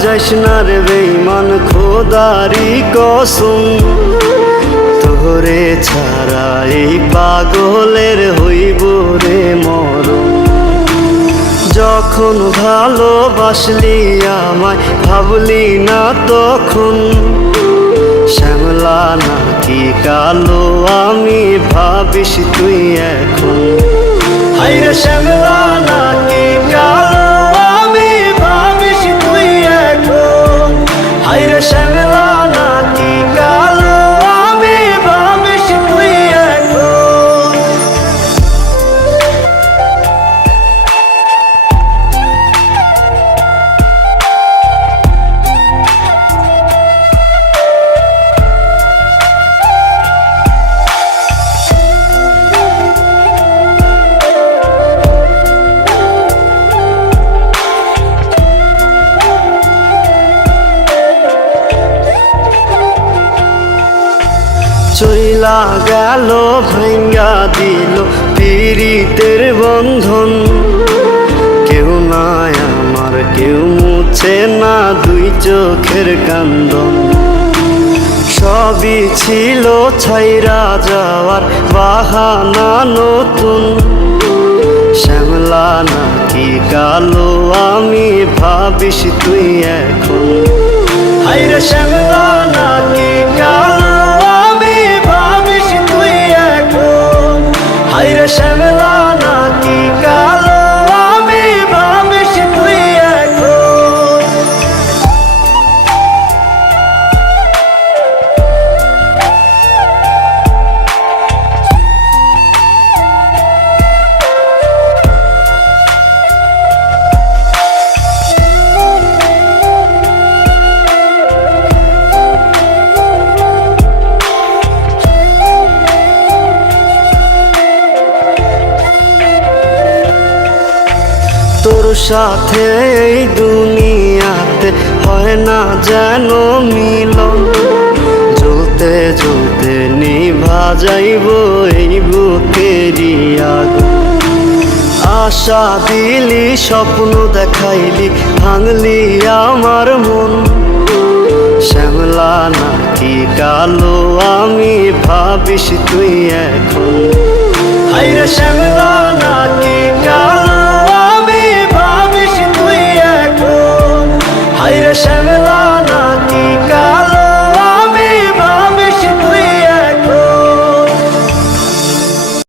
যাইস না রে বেঈমান খোদারি কসম, তোরে ছাড়া এই পাগলের হইব রে মরণ। যখন ভালোবাসলি আমায় ভাবলি না তখন, শ্যামলা নাকি কালো আমি ভাবিস তুই এখন। হায়রে শ্যামলা নাকি কালো আমি ভাবিস তুই এখন। হায়রে শ্যামলা নাকি কালো আমি ভাবিস তুই এখন। চইলা গেল ভাঙ্গা দিল পীড়িতের বন্ধন, কেউ নাই আমার কেউ মুছে না দুই চোখের কান্দন। সবই ছিল ছাইরা যাওয়ার বাহানা নতুন, শ্যামলা নাকি কালো আমি ভাবিস তুই এখন। হায়রে শ্যামলা নাকি কালো হায়রে শ্যামলা নাকি কালো আমি ভাবিস তুই এখন। তোর সাথে এই দুনিয়াতে হয় না যেন মিলন, জ্বলতে জ্বলতে নিভা যাইব এই বুকেরই আগুন। আশা দিলি স্বপ্ন দেখাইলি ভাঙলি আমার মন, শ্যামলা নাকি কালো আমি ভাবিস তুই এখন। হায়রে শ্যামলা